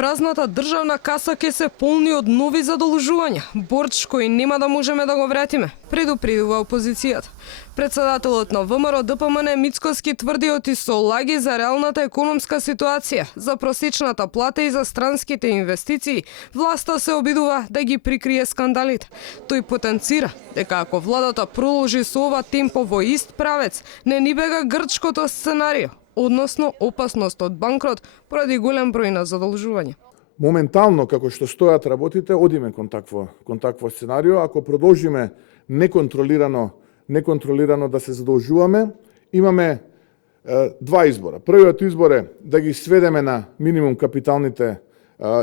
Празната државна каса ќе се полни од нови задолжувања, борч кој нема да можеме да го вратиме, предупредува опозицијата. Председателот на ВМРО ДПМН Мицкоски тврди оти со лаги за реалната економска ситуација, за просечната плата и за странските инвестиции, власта се обидува да ги прикрие скандалите. Тој потенцира дека ако владата проложи со ова темпо во ист правец, не ни бега грчкото сценарио, односно опасност од банкрот поради голем број на задолжувања. Моментално, како што стојат работите, одиме кон такво сценарио. Ако продолжиме неконтролирано да се задолжуваме, имаме два избора. Првиот избор е да ги сведеме на минимум капиталните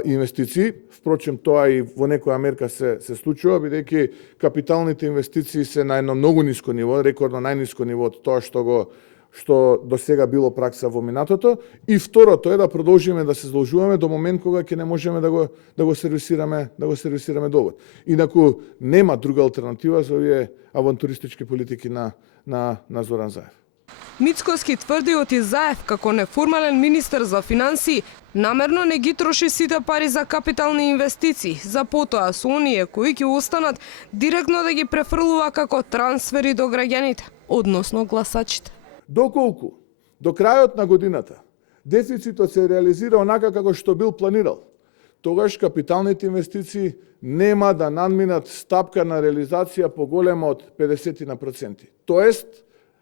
инвестиции. Впрочем, тоа и во некоја мерка се случува, бидејќи капиталните инвестиции се на едно многу ниско ниво, рекордно најниско ниво од тоа што до сега било пракса во минатото, и второто е да продолжиме да се задолжуваме до момент кога ќе не можеме да го сервисираме довод. Инаку нема друга алтернатива за овие авантуристички политики на Зоран Заев. Мицкоски тврди оти Заев како неформален министер за финансии намерно не ги троши сите пари за капитални инвестиции, за потоа со оние кои ќе останат директно да ги префрлува како трансфери до граѓаните, односно гласачите. Доколку до крајот на годината дефицитот се реализира онака како што бил планирал, тогаш капиталните инвестиции нема да надминат стапка на реализација поголема од 50%. Тоест,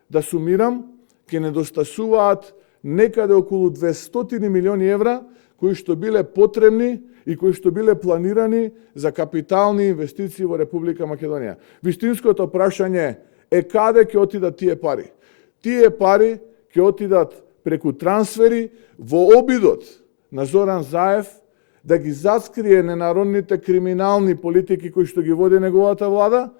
да сумирам, ќе недостасуваат некаде околу 200 милиони евра кои што биле потребни и кои што биле планирани за капитални инвестиции во Република Македонија. Вистинското прашање е каде ќе отидат тие пари. Тие пари ќе отидат преку трансфери во обидот на Зоран Заев да ги заскрие ненародните криминални политики кои што ги води неговата влада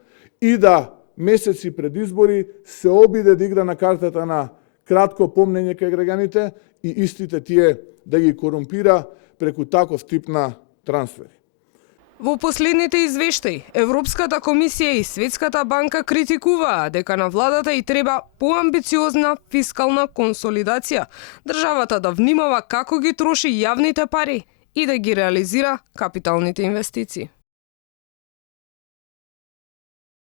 и да месеци пред избори се обиде да игра на картата на кратко помнење кај граѓаните и истите тие да ги корумпира преку таков тип на трансфери. Во последните извештаи, Европската комисија и Светската банка критикуваа дека на владата и треба поамбициозна фискална консолидација, државата да внимава како ги троши јавните пари и да ги реализира капиталните инвестиции.